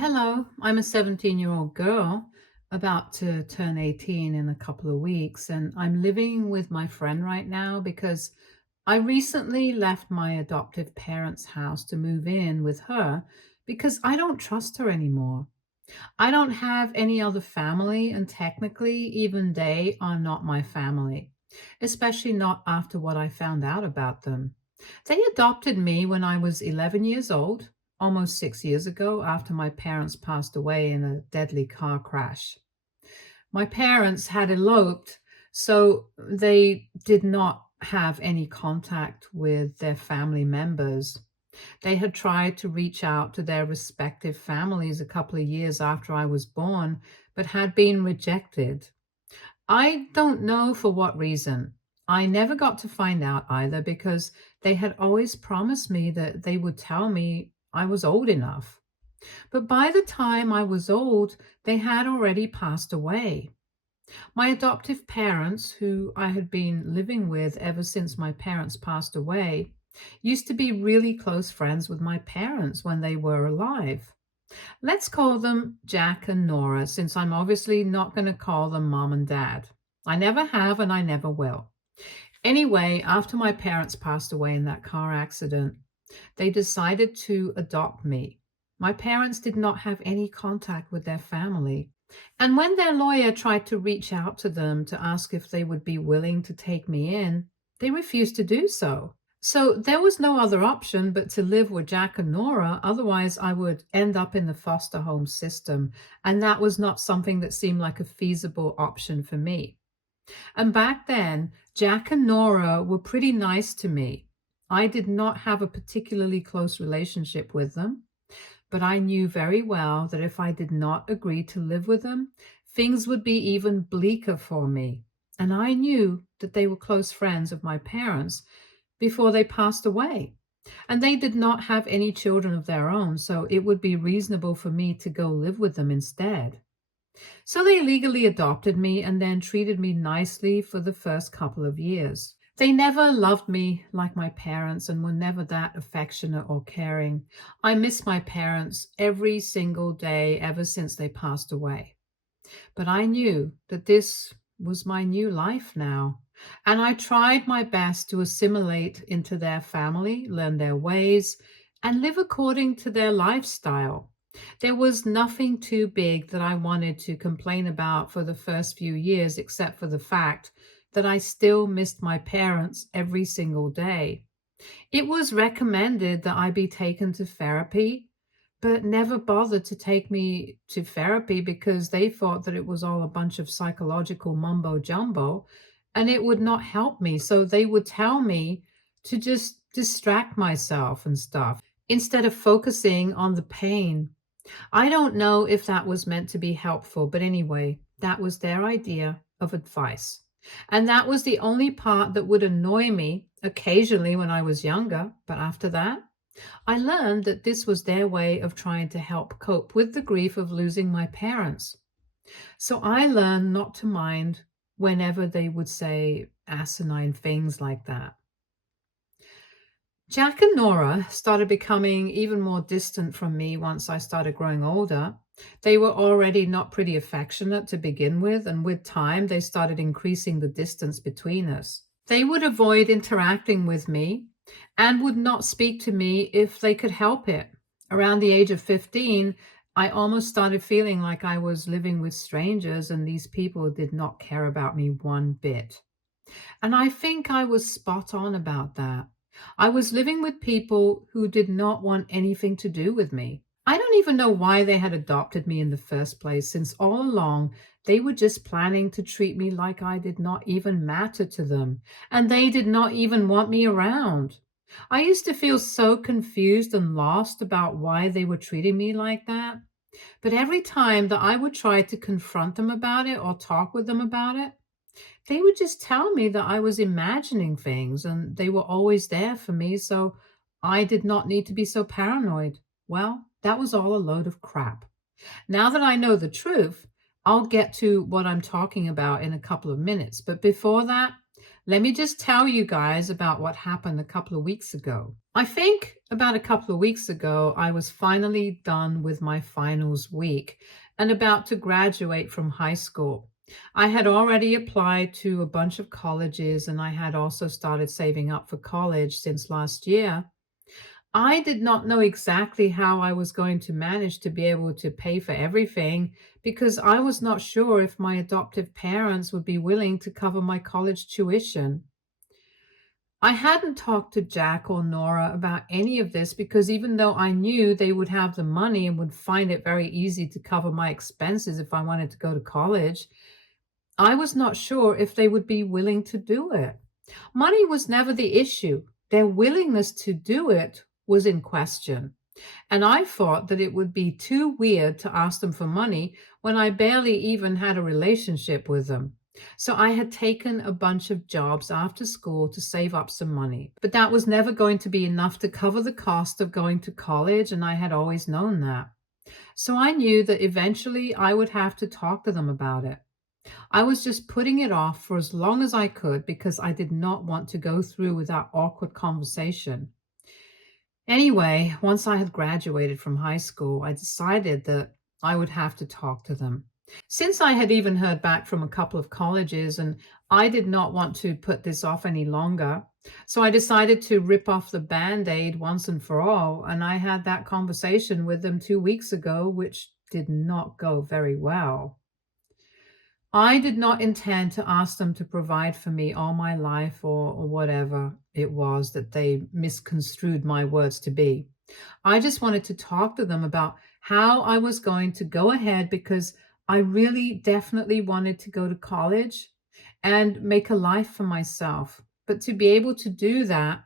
Hello, I'm a 17-year-old girl about to turn 18 in a couple of weeks, and I'm living with my friend right now because I recently left my adoptive parents' house to move in with her because I don't trust her anymore. I don't have any other family, and technically, even they are not my family, especially not after what I found out about them. They adopted me when I was 11 years old, almost 6 years ago, after my parents passed away in a deadly car crash. My parents had eloped, so they did not have any contact with their family members. They had tried to reach out to their respective families a couple of years after I was born, but had been rejected. I don't know for what reason. I never got to find out either because they had always promised me that they would tell me I was old enough. But by the time I was old, they had already passed away. My adoptive parents, who I had been living with ever since my parents passed away, used to be really close friends with my parents when they were alive. Let's call them Jack and Nora, since I'm obviously not going to call them mom and dad. I never have and I never will. Anyway, after my parents passed away in that car accident, they decided to adopt me. My parents did not have any contact with their family. And when their lawyer tried to reach out to them to ask if they would be willing to take me in, they refused to do so. So there was no other option but to live with Jack and Nora. Otherwise, I would end up in the foster home system. And that was not something that seemed like a feasible option for me. And back then, Jack and Nora were pretty nice to me. I did not have a particularly close relationship with them, but I knew very well that if I did not agree to live with them, things would be even bleaker for me. And I knew that they were close friends of my parents before they passed away. And they did not have any children of their own, so it would be reasonable for me to go live with them instead. So they legally adopted me and then treated me nicely for the first couple of years. They never loved me like my parents and were never that affectionate or caring. I miss my parents every single day ever since they passed away. But I knew that this was my new life now. And I tried my best to assimilate into their family, learn their ways, and live according to their lifestyle. There was nothing too big that I wanted to complain about for the first few years, except for the fact that I still missed my parents every single day. It was recommended that I be taken to therapy, but never bothered to take me to therapy because they thought that it was all a bunch of psychological mumbo jumbo and it would not help me. So they would tell me to just distract myself and stuff instead of focusing on the pain. I don't know if that was meant to be helpful, but anyway, that was their idea of advice. And that was the only part that would annoy me occasionally when I was younger. But after that, I learned that this was their way of trying to help cope with the grief of losing my parents. So I learned not to mind whenever they would say asinine things like that. Jack and Nora started becoming even more distant from me once I started growing older. They were already not pretty affectionate to begin with, and with time, they started increasing the distance between us. They would avoid interacting with me and would not speak to me if they could help it. Around the age of 15, I almost started feeling like I was living with strangers, and these people did not care about me one bit. And I think I was spot on about that. I was living with people who did not want anything to do with me. I don't even know why they had adopted me in the first place, since all along they were just planning to treat me like I did not even matter to them, and they did not even want me around. I used to feel so confused and lost about why they were treating me like that. But every time that I would try to confront them about it or talk with them about it, they would just tell me that I was imagining things and they were always there for me, so I did not need to be so paranoid. Well, that was all a load of crap. Now that I know the truth, I'll get to what I'm talking about in a couple of minutes. But before that, let me just tell you guys about what happened a couple of weeks ago. I think About a couple of weeks ago, I was finally done with my finals week and about to graduate from high school. I had already applied to a bunch of colleges and I had also started saving up for college since last year. I did not know exactly how I was going to manage to be able to pay for everything because I was not sure if my adoptive parents would be willing to cover my college tuition. I hadn't talked to Jack or Nora about any of this because even though I knew they would have the money and would find it very easy to cover my expenses if I wanted to go to college, I was not sure if they would be willing to do it. Money was never the issue. Their willingness to do it was in question. And I thought that it would be too weird to ask them for money when I barely even had a relationship with them. So I had taken a bunch of jobs after school to save up some money. But that was never going to be enough to cover the cost of going to college, and I had always known that. So I knew that eventually I would have to talk to them about it. I was just putting it off for as long as I could because I did not want to go through with that awkward conversation. Anyway, once I had graduated from high school, I decided that I would have to talk to them. Since I had even heard back from a couple of colleges and I did not want to put this off any longer, so I decided to rip off the band-aid once and for all. And I had that conversation with them 2 weeks ago, which did not go very well. I did not intend to ask them to provide for me all my life or whatever it was that they misconstrued my words to be. I just wanted to talk to them about how I was going to go ahead because I really definitely wanted to go to college and make a life for myself. But to be able to do that,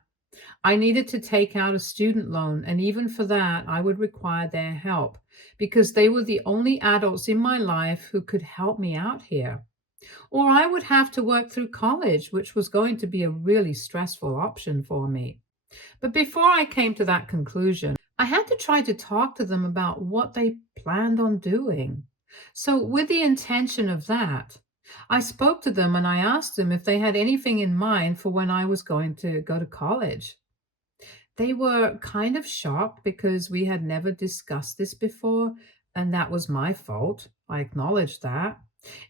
I needed to take out a student loan, and even for that, I would require their help because they were the only adults in my life who could help me out here. Or I would have to work through college, which was going to be a really stressful option for me. But before I came to that conclusion, I had to try to talk to them about what they planned on doing. So, with the intention of that, I spoke to them and I asked them if they had anything in mind for when I was going to go to college. They were kind of shocked because we had never discussed this before, and that was my fault. I acknowledged that.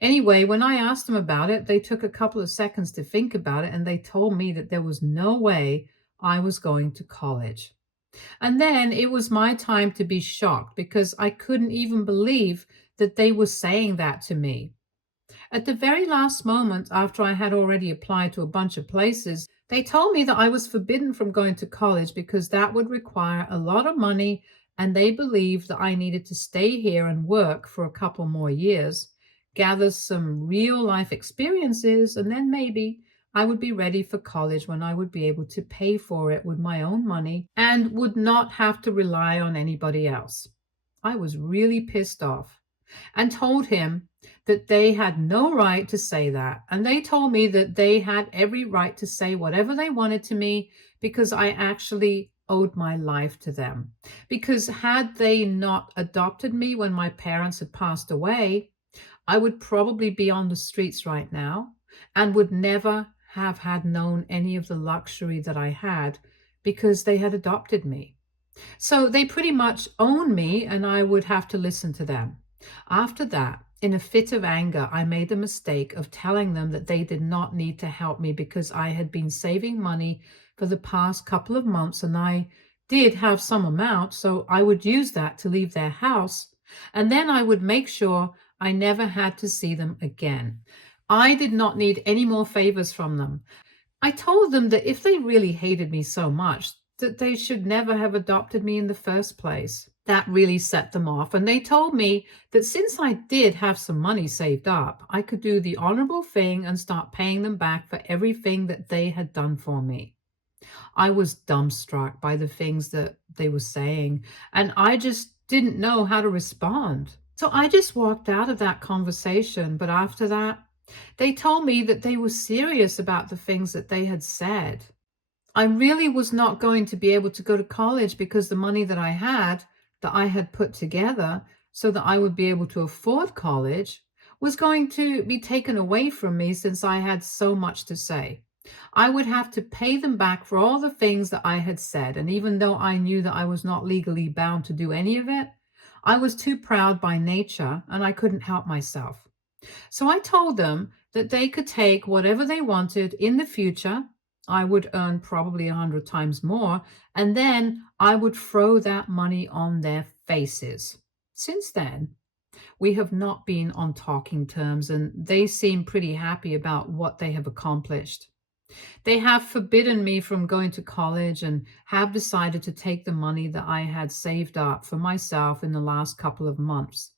Anyway, when I asked them about it, they took a couple of seconds to think about it and they told me that there was no way I was going to college. And then it was my time to be shocked because I couldn't even believe that they were saying that to me. At the very last moment, after I had already applied to a bunch of places, they told me that I was forbidden from going to college because that would require a lot of money, and they believed that I needed to stay here and work for a couple more years, gather some real life experiences, and then maybe I would be ready for college when I would be able to pay for it with my own money and would not have to rely on anybody else. I was really pissed off and told him that they had no right to say that. And they told me that they had every right to say whatever they wanted to me because I actually owed my life to them. Because had they not adopted me when my parents had passed away, I would probably be on the streets right now and would never have had known any of the luxury that I had because they had adopted me. So they pretty much own me, and I would have to listen to them. After that, in a fit of anger, I made the mistake of telling them that they did not need to help me because I had been saving money for the past couple of months and I did have some amount, so I would use that to leave their house and then I would make sure I never had to see them again. I did not need any more favors from them. I told them that if they really hated me so much, that they should never have adopted me in the first place. That really set them off. And they told me that since I did have some money saved up, I could do the honorable thing and start paying them back for everything that they had done for me. I was dumbstruck by the things that they were saying, and I just didn't know how to respond. So I just walked out of that conversation. But after that, they told me that they were serious about the things that they had said. I really was not going to be able to go to college because the money that I had put together so that I would be able to afford college was going to be taken away from me since I had so much to say. I would have to pay them back for all the things that I had said. And even though I knew that I was not legally bound to do any of it, I was too proud by nature and I couldn't help myself. So I told them that they could take whatever they wanted in the future. I would earn probably 100 times more, and then I would throw that money on their faces. Since then, we have not been on talking terms, and they seem pretty happy about what they have accomplished. They have forbidden me from going to college and have decided to take the money that I had saved up for myself in the last couple of months.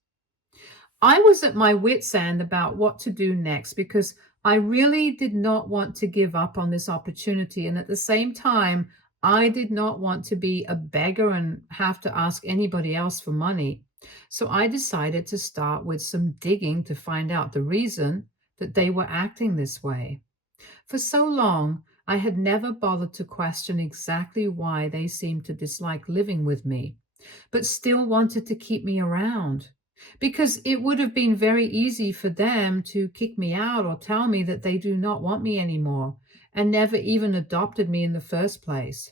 I was at my wit's end about what to do next because I really did not want to give up on this opportunity. And at the same time, I did not want to be a beggar and have to ask anybody else for money. So I decided to start with some digging to find out the reason that they were acting this way. For so long, I had never bothered to question exactly why they seemed to dislike living with me, but still wanted to keep me around. Because it would have been very easy for them to kick me out or tell me that they do not want me anymore and never even adopted me in the first place.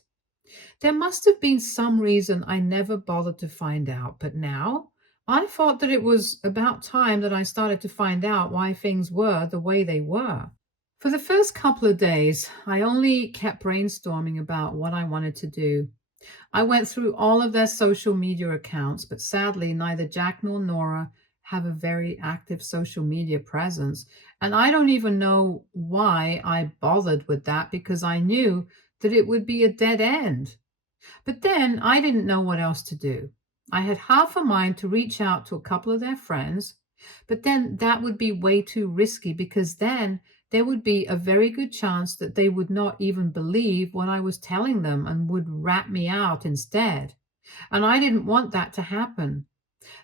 There must have been some reason I never bothered to find out, but now I thought that it was about time that I started to find out why things were the way they were. For the first couple of days, I only kept brainstorming about what I wanted to do. I went through all of their social media accounts, but sadly, neither Jack nor Nora have a very active social media presence. And I don't even know why I bothered with that because I knew that it would be a dead end. But then I didn't know what else to do. I had half a mind to reach out to a couple of their friends, but then that would be way too risky because then there would be a very good chance that they would not even believe what I was telling them and would rat me out instead. And I didn't want that to happen.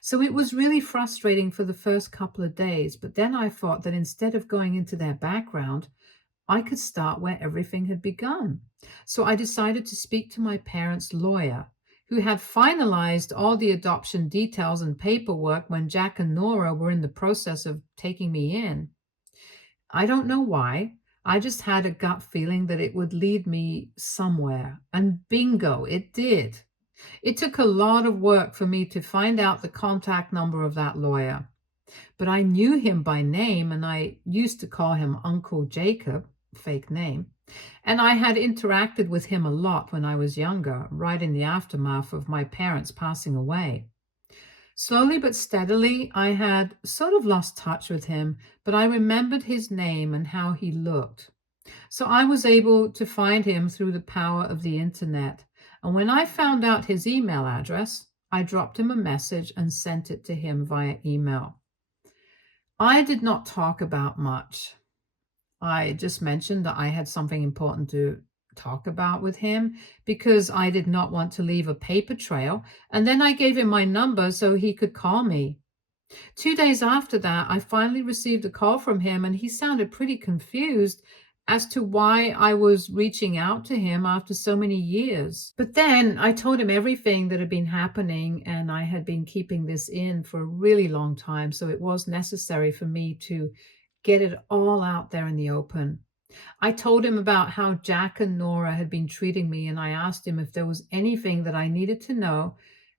So it was really frustrating for the first couple of days. But then I thought that instead of going into their background, I could start where everything had begun. So I decided to speak to my parents' lawyer, who had finalized all the adoption details and paperwork when Jack and Nora were in the process of taking me in. I don't know why. I just had a gut feeling that it would lead me somewhere. And bingo, it did. It took a lot of work for me to find out the contact number of that lawyer. But I knew him by name and I used to call him Uncle Jacob, fake name. And I had interacted with him a lot when I was younger, right in the aftermath of my parents passing away. Slowly but steadily, I had sort of lost touch with him, but I remembered his name and how he looked. So I was able to find him through the power of the internet. And when I found out his email address, I dropped him a message and sent it to him via email. I did not talk about much. I just mentioned that I had something important to talk about with him because I did not want to leave a paper trail. And then I gave him my number so he could call me. 2 days after that, I finally received a call from him, and he sounded pretty confused as to why I was reaching out to him after so many years. But then I told him everything that had been happening, and I had been keeping this in for a really long time. So it was necessary for me to get it all out there in the open. I told him about how Jack and Nora had been treating me, and I asked him if there was anything that I needed to know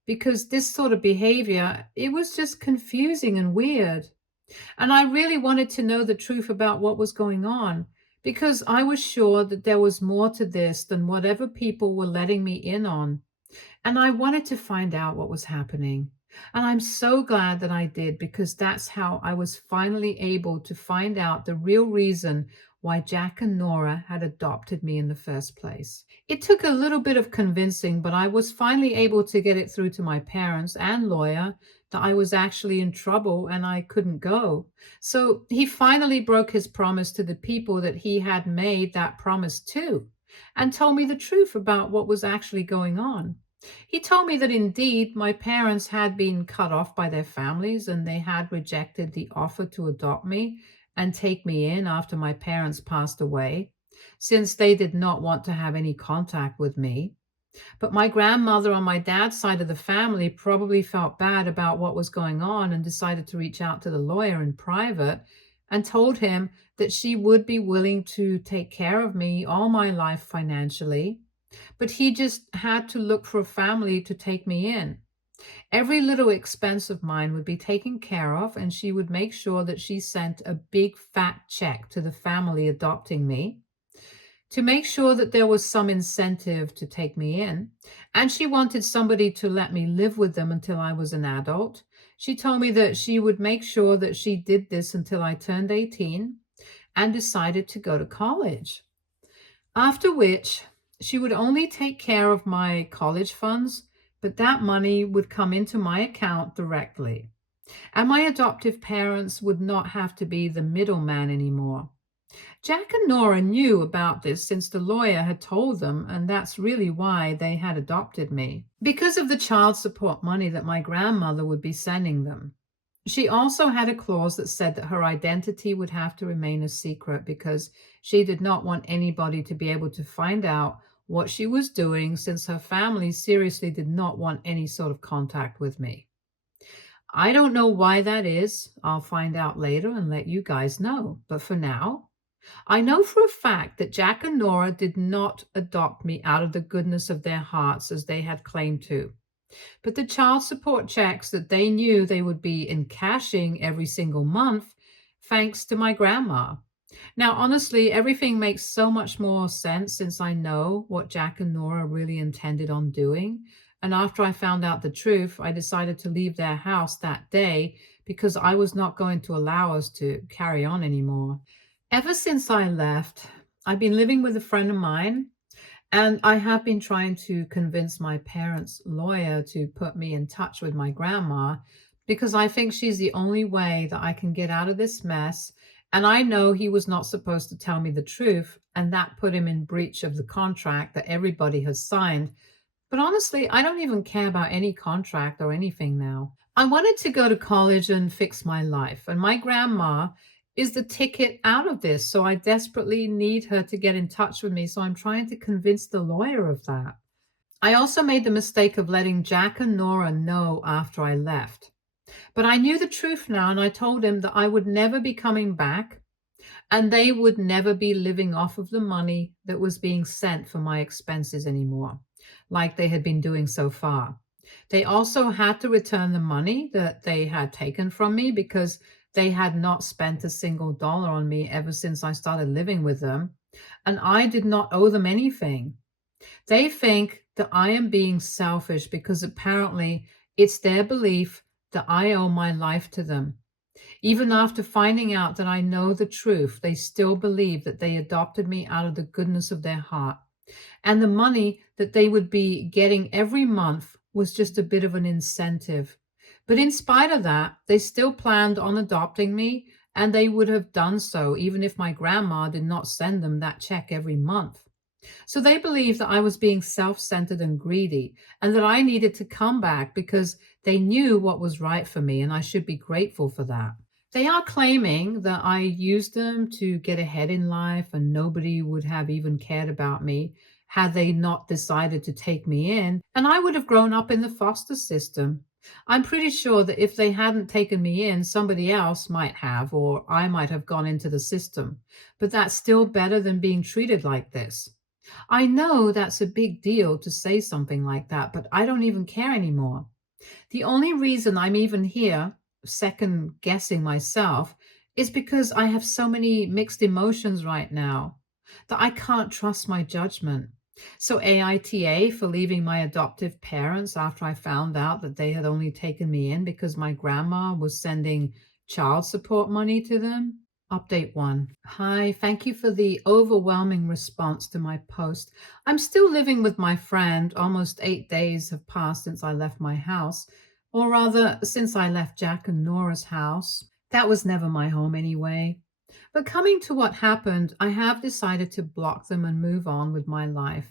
because this sort of behavior, it was just confusing and weird. And I really wanted to know the truth about what was going on because I was sure that there was more to this than whatever people were letting me in on. And I wanted to find out what was happening. And I'm so glad that I did because that's how I was finally able to find out the real reason why Jack and Nora had adopted me in the first place. It took a little bit of convincing, but I was finally able to get it through to my parents and lawyer that I was actually in trouble and I couldn't go. So he finally broke his promise to the people that he had made that promise to and told me the truth about what was actually going on. He told me that indeed my parents had been cut off by their families and they had rejected the offer to adopt me and take me in after my parents passed away, since they did not want to have any contact with me. But my grandmother on my dad's side of the family probably felt bad about what was going on and decided to reach out to the lawyer in private. and told him that she would be willing to take care of me all my life financially, but he just had to look for a family to take me in. Every little expense of mine would be taken care of, and she would make sure that she sent a big fat check to the family adopting me to make sure that there was some incentive to take me in. And she wanted somebody to let me live with them until I was an adult. She told me that she would make sure that she did this until I turned 18 and decided to go to college. After which, she would only take care of my college funds, but that money would come into my account directly. And my adoptive parents would not have to be the middleman anymore. Jack and Nora knew about this since the lawyer had told them, and that's really why they had adopted me, because of the child support money that my grandmother would be sending them. She also had a clause that said that her identity would have to remain a secret because she did not want anybody to be able to find out what she was doing, since her family seriously did not want any sort of contact with me. I don't know why that is. I'll find out later and let you guys know. But for now, I know for a fact that Jack and Nora did not adopt me out of the goodness of their hearts as they had claimed to, but the child support checks that they knew they would be encashing every single month, thanks to my grandma. Now, honestly, everything makes so much more sense since I know what Jack and Nora really intended on doing. And after I found out the truth, I decided to leave their house that day because I was not going to allow us to carry on anymore. Ever since I left, I've been living with a friend of mine, and I have been trying to convince my parents' lawyer to put me in touch with my grandma because I think she's the only way that I can get out of this mess. And I know he was not supposed to tell me the truth, and that put him in breach of the contract that everybody has signed. But honestly, I don't even care about any contract or anything now. I wanted to go to college and fix my life, and my grandma is the ticket out of this. So I desperately need her to get in touch with me. So I'm trying to convince the lawyer of that. I also made the mistake of letting Jack and Nora know after I left. But I knew the truth now, and I told him that I would never be coming back and they would never be living off of the money that was being sent for my expenses anymore, like they had been doing so far. They also had to return the money that they had taken from me because they had not spent a single dollar on me ever since I started living with them, and I did not owe them anything. They think that I am being selfish because apparently it's their belief that I owe my life to them. Even after finding out that I know the truth, they still believe that they adopted me out of the goodness of their heart. And the money that they would be getting every month was just a bit of an incentive. But in spite of that, they still planned on adopting me, and they would have done so even if my grandma did not send them that check every month. So they believed that I was being self-centered and greedy, and that I needed to come back because they knew what was right for me, and I should be grateful for that. They are claiming that I used them to get ahead in life and nobody would have even cared about me had they not decided to take me in, and I would have grown up in the foster system. I'm pretty sure that if they hadn't taken me in, somebody else might have, or I might have gone into the system. But that's still better than being treated like this. I know that's a big deal to say something like that, but I don't even care anymore. The only reason I'm even here, second guessing myself, is because I have so many mixed emotions right now that I can't trust my judgment. So AITA for leaving my adoptive parents after I found out that they had only taken me in because my grandma was sending child support money to them. Update 1. Hi, thank you for the overwhelming response to my post. I'm still living with my friend. Almost 8 days have passed since I left my house, or rather, since I left Jack and Nora's house. That was never my home anyway. But coming to what happened, I have decided to block them and move on with my life.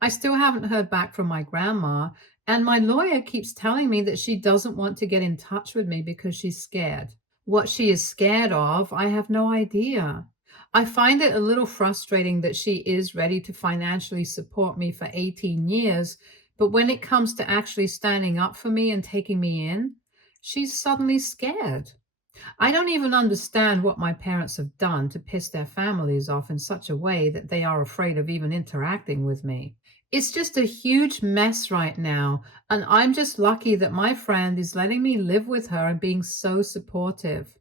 I still haven't heard back from my grandma, and my lawyer keeps telling me that she doesn't want to get in touch with me because she's scared. What she is scared of, I have no idea. I find it a little frustrating that she is ready to financially support me for 18 years, but when it comes to actually standing up for me and taking me in, she's suddenly scared. I don't even understand what my parents have done to piss their families off in such a way that they are afraid of even interacting with me. It's just a huge mess right now, and I'm just lucky that my friend is letting me live with her and being so supportive.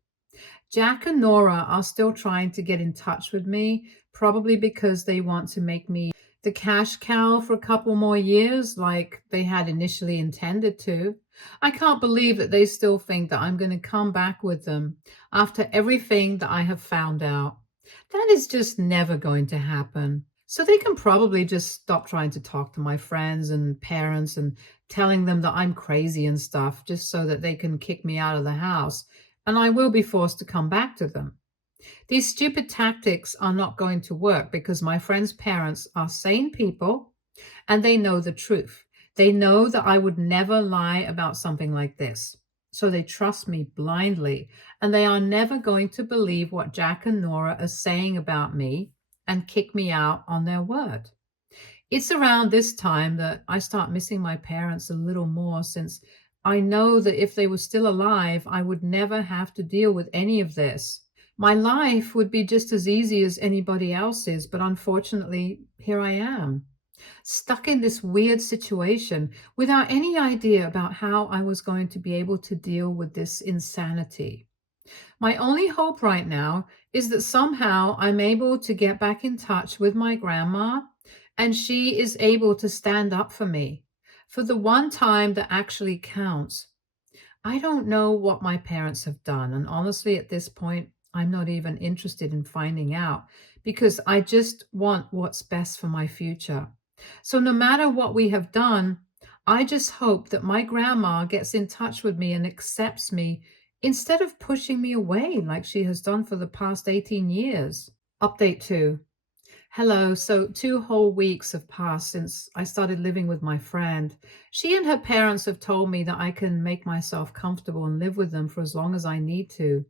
Jack and Nora are still trying to get in touch with me, probably because they want to make me the cash cow for a couple more years, like they had initially intended to. I can't believe that they still think that I'm going to come back with them after everything that I have found out. That is just never going to happen. So they can probably just stop trying to talk to my friends and parents and telling them that I'm crazy and stuff just so that they can kick me out of the house, and I will be forced to come back to them. These stupid tactics are not going to work because my friend's parents are sane people and they know the truth. They know that I would never lie about something like this. So they trust me blindly, and they are never going to believe what Jack and Nora are saying about me and kick me out on their word. It's around this time that I start missing my parents a little more, since I know that if they were still alive, I would never have to deal with any of this. My life would be just as easy as anybody else's, but unfortunately, here I am, stuck in this weird situation without any idea about how I was going to be able to deal with this insanity. My only hope right now is that somehow I'm able to get back in touch with my grandma and she is able to stand up for me for the one time that actually counts. I don't know what my parents have done. And honestly, at this point, I'm not even interested in finding out because I just want what's best for my future. So, no matter what we have done, I just hope that my grandma gets in touch with me and accepts me instead of pushing me away like she has done for the past 18 years. Update 2. Hello. So, 2 whole weeks have passed since I started living with my friend. She and her parents have told me that I can make myself comfortable and live with them for as long as I need to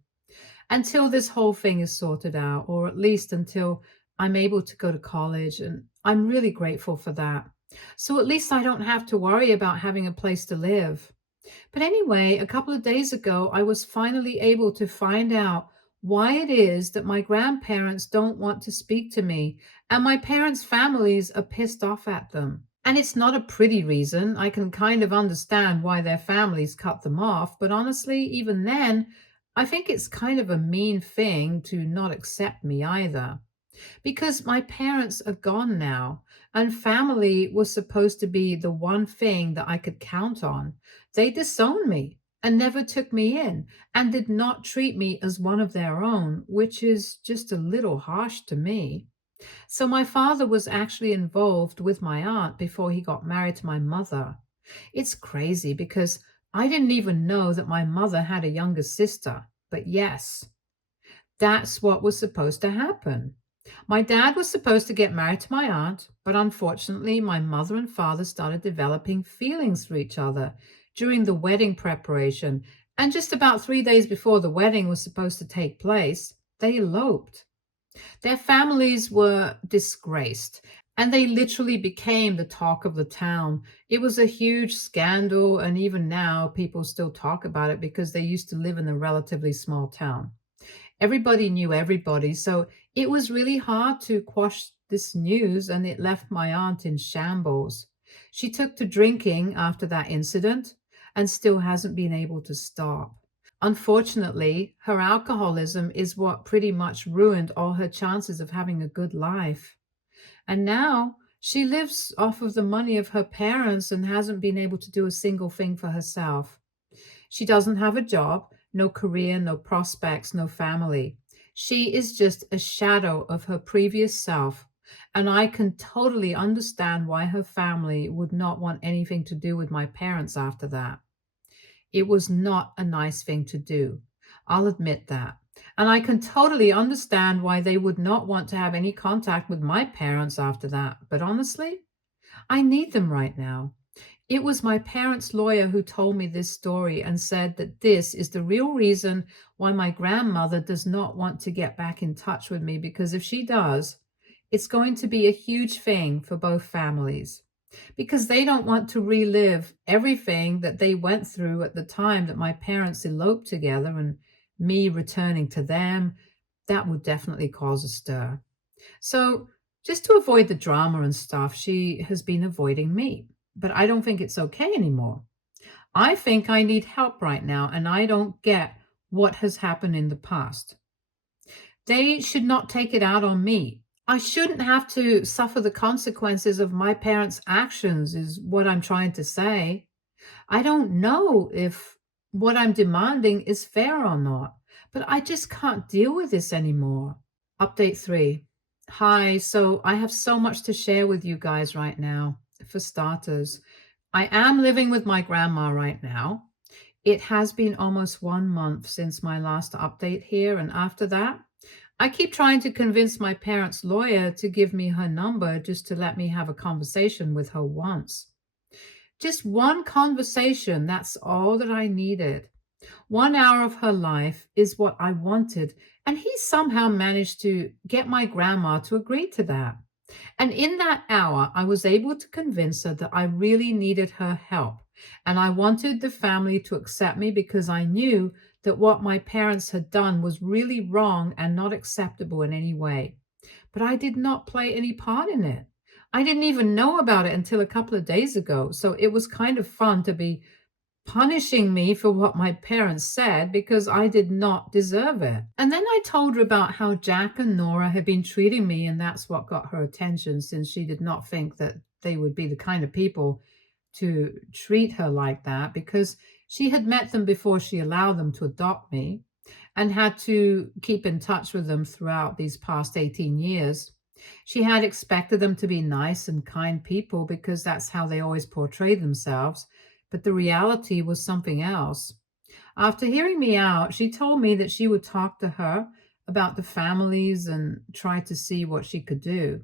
until this whole thing is sorted out, or at least until I'm able to go to college. And I'm really grateful for that. So, at least I don't have to worry about having a place to live. But anyway, a couple of days ago, I was finally able to find out why it is that my grandparents don't want to speak to me and my parents' families are pissed off at them. And it's not a pretty reason. I can kind of understand why their families cut them off, but honestly, even then, I think it's kind of a mean thing to not accept me either, because my parents are gone now, and family was supposed to be the one thing that I could count on. They disowned me and never took me in and did not treat me as one of their own, which is just a little harsh to me. So my father was actually involved with my aunt before he got married to my mother. It's crazy because I didn't even know that my mother had a younger sister. But yes, that's what was supposed to happen. My dad was supposed to get married to my aunt, but unfortunately, my mother and father started developing feelings for each other during the wedding preparation. And just about 3 days before the wedding was supposed to take place, they eloped. Their families were disgraced, and they literally became the talk of the town. It was a huge scandal, and even now, people still talk about it because they used to live in a relatively small town. Everybody knew everybody, so it was really hard to quash this news, and it left my aunt in shambles. She took to drinking after that incident and still hasn't been able to stop. Unfortunately, her alcoholism is what pretty much ruined all her chances of having a good life. And now she lives off of the money of her parents and hasn't been able to do a single thing for herself. She doesn't have a job, no career, no prospects, no family. She is just a shadow of her previous self. And I can totally understand why her family would not want anything to do with my parents after that. It was not a nice thing to do. I'll admit that. And I can totally understand why they would not want to have any contact with my parents after that. But honestly, I need them right now. It was my parents' lawyer who told me this story and said that this is the real reason why my grandmother does not want to get back in touch with me, because if she does, it's going to be a huge thing for both families, because they don't want to relive everything that they went through at the time that my parents eloped together and me returning to them, that would definitely cause a stir. So, just to avoid the drama and stuff, she has been avoiding me. But I don't think it's okay anymore. I think I need help right now, and I don't get what has happened in the past. They should not take it out on me. I shouldn't have to suffer the consequences of my parents' actions, is what I'm trying to say. I don't know if what I'm demanding is fair or not, but I just can't deal with this anymore. Update 3. Hi, so I have so much to share with you guys right now. For starters, I am living with my grandma right now. It has been almost 1 month since my last update here, and after that, I keep trying to convince my parents' lawyer to give me her number just to let me have a conversation with her once. Just one conversation, that's all that I needed. 1 hour of her life is what I wanted, and he somehow managed to get my grandma to agree to that. And in that hour, I was able to convince her that I really needed her help. And I wanted the family to accept me because I knew that what my parents had done was really wrong and not acceptable in any way. But I did not play any part in it. I didn't even know about it until a couple of days ago. So it was kind of fun to be punishing me for what my parents said because I did not deserve it. And then I told her about how Jack and Nora had been treating me, and that's what got her attention since she did not think that they would be the kind of people to treat her like that because she had met them before she allowed them to adopt me and had to keep in touch with them throughout these past 18 years. She had expected them to be nice and kind people because that's how they always portray themselves, but the reality was something else. After hearing me out, she told me that she would talk to her about the families and try to see what she could do.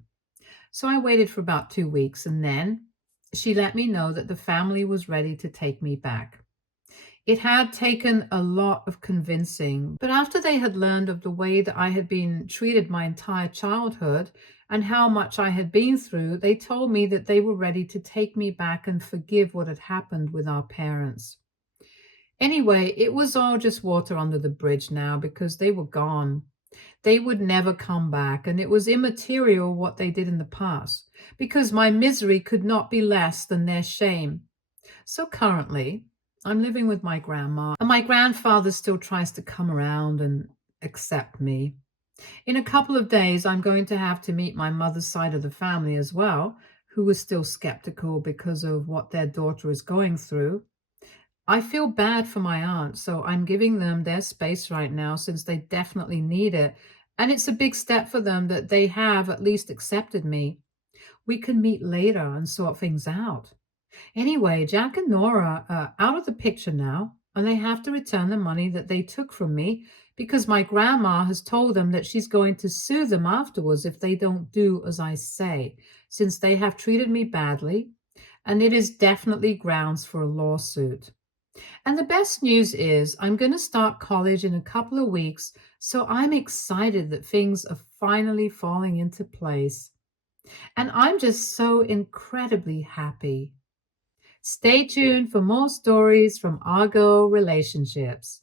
So I waited for about 2 weeks, and then she let me know that the family was ready to take me back. It had taken a lot of convincing, but after they had learned of the way that I had been treated my entire childhood and how much I had been through, they told me that they were ready to take me back and forgive what had happened with our parents. Anyway, it was all just water under the bridge now because they were gone. They would never come back, and it was immaterial what they did in the past because my misery could not be less than their shame. So currently, I'm living with my grandma, and my grandfather still tries to come around and accept me. In a couple of days, I'm going to have to meet my mother's side of the family as well, who is still skeptical because of what their daughter is going through. I feel bad for my aunt, so I'm giving them their space right now since they definitely need it. And it's a big step for them that they have at least accepted me. We can meet later and sort things out. Anyway, Jack and Nora are out of the picture now, and they have to return the money that they took from me because my grandma has told them that she's going to sue them afterwards if they don't do as I say, since they have treated me badly, and it is definitely grounds for a lawsuit. And the best news is I'm going to start college in a couple of weeks, so I'm excited that things are finally falling into place. And I'm just so incredibly happy. Stay tuned for more stories from Argo Relationships.